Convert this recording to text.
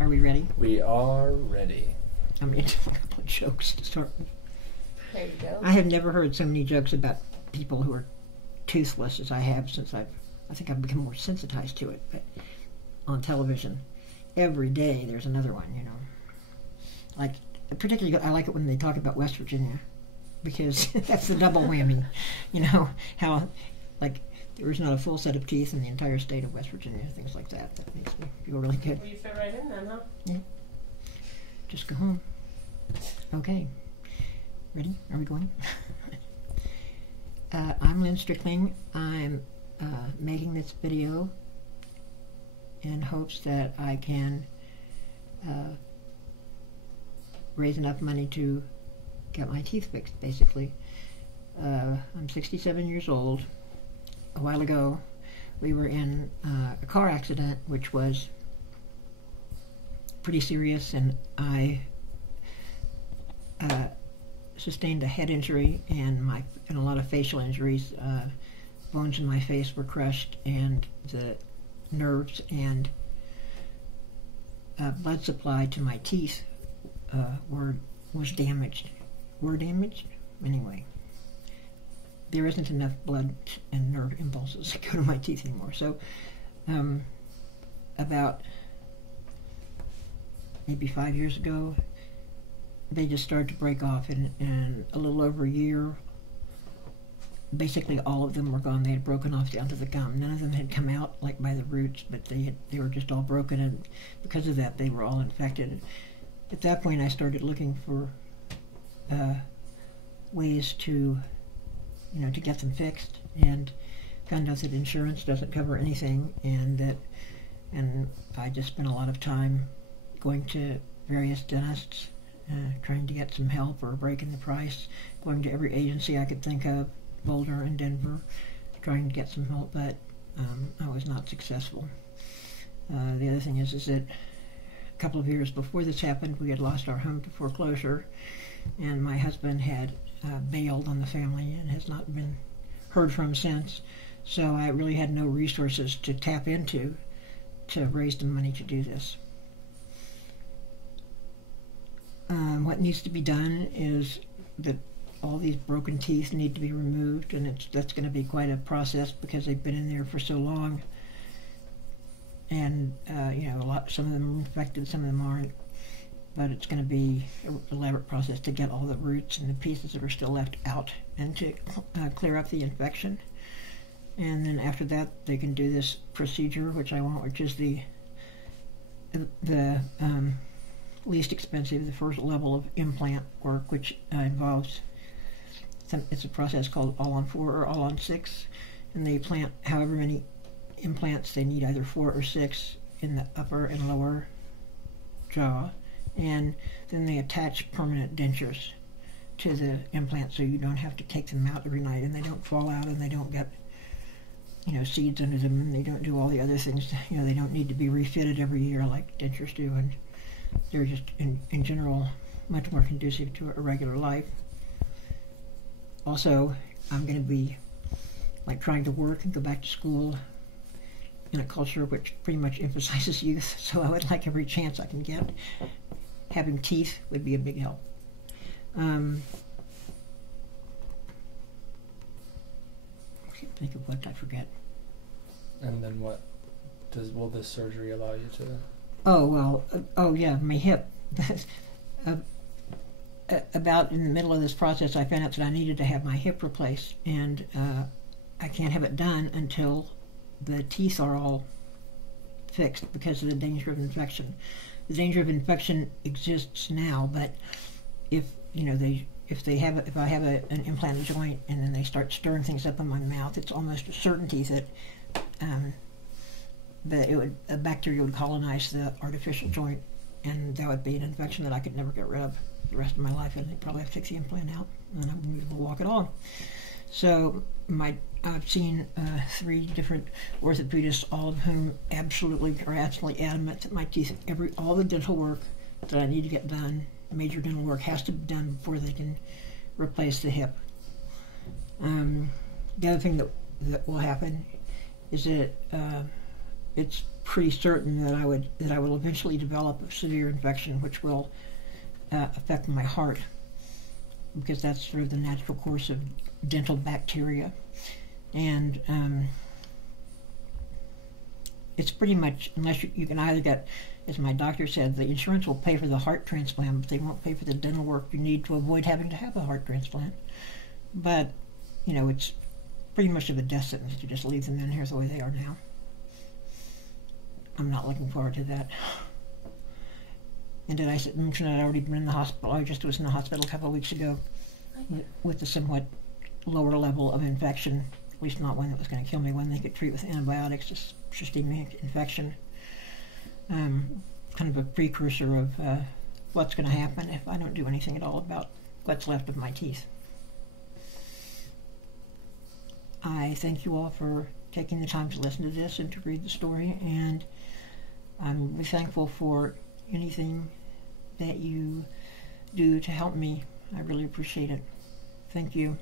Are we ready? We are ready. I'm going to tell a couple of jokes to start with. There you go. I have never heard so many jokes about people who are toothless as I have since I think I've become more sensitized to it. But on television, every day there's another one, you know. Like, particularly, I like it when they talk about West Virginia, because that's the double whammy. You know, how, like, there is not a full set of teeth in the entire state of West Virginia, things like that. That makes me feel really good. Well, you fit right in then, huh? Yeah. Just go home. Okay. Ready? Are we going? I'm Lynn Strickling. I'm making this video in hopes that I can raise enough money to get my teeth fixed, basically. I'm 67 years old. A while ago, we were in a car accident, which was pretty serious, and I sustained a head injury and a lot of facial injuries. Bones in my face were crushed, and the nerves and blood supply to my teeth was damaged. Were damaged? Anyway, there isn't enough blood and nerve impulses to go to my teeth anymore. So, about maybe 5 years ago, they just started to break off, and a little over a year, basically all of them were gone. They had broken off down to the gum. None of them had come out like by the roots, but they were just all broken, and because of that, they were all infected. At that point, I started looking for ways to get them fixed, and found out that insurance doesn't cover anything, and I just spent a lot of time going to various dentists, trying to get some help or a break in the price, going to every agency I could think of, Boulder and Denver, trying to get some help, but I was not successful. The other thing is that a couple of years before this happened, we had lost our home to foreclosure, and my husband had bailed on the family and has not been heard from since, so I really had no resources to tap into to raise the money to do this. What needs to be done is that all these broken teeth need to be removed, and that's going to be quite a process because they've been in there for so long, and some of them are infected, some of them aren't, but it's going to be an elaborate process to get all the roots and the pieces that are still left out and to clear up the infection. And then after that, they can do this procedure, which I want, which is the least expensive, the first level of implant work, which involves it's a process called all-on-4 or all-on-6, and they plant however many implants they need, either 4 or 6 in the upper and lower jaw, and then they attach permanent dentures to the implant so you don't have to take them out every night, and they don't fall out, and they don't get seeds under them, and they don't do all the other things. They don't need to be refitted every year like dentures do, and they're just in general much more conducive to a regular life. Also, I'm going to be trying to work and go back to school in a culture which pretty much emphasizes youth, so I would like every chance I can get. Having teeth would be a big help. I can't think of what I forget. And then what will this surgery allow you to? Oh, well, yeah, my hip. About in the middle of this process, I found out that I needed to have my hip replaced, and I can't have it done until the teeth are all fixed because of the danger of infection. The danger of infection exists now, but if I have an implanted joint and then they start stirring things up in my mouth, it's almost a certainty that a bacteria would colonize the artificial joint, and that would be an infection that I could never get rid of the rest of my life, and they'd probably have to take the implant out, and I wouldn't be able to walk at all. So I've seen 3 different orthopedists, all of whom are absolutely adamant that my teeth, all the dental work that I need to get done, major dental work, has to be done before they can replace the hip. The other thing that will happen is that it's pretty certain that I will eventually develop a severe infection, which will affect my heart, because that's sort of the natural course of dental bacteria. And it's pretty much, unless you can either get, as my doctor said, the insurance will pay for the heart transplant, but they won't pay for the dental work you need to avoid having to have a heart transplant. But, you know, it's pretty much of a death sentence to just leave them in here the way they are now. I'm not looking forward to that. And did I mention that I'd already been in the hospital? I just was in the hospital a couple of weeks ago with a somewhat lower level of infection, at least not one that was going to kill me, one they could treat with antibiotics, just systemic infection. Kind of a precursor of what's going to happen if I don't do anything at all about what's left of my teeth. I thank you all for taking the time to listen to this and to read the story, and I'm really thankful for anything that you do to help me. I really appreciate it. Thank you.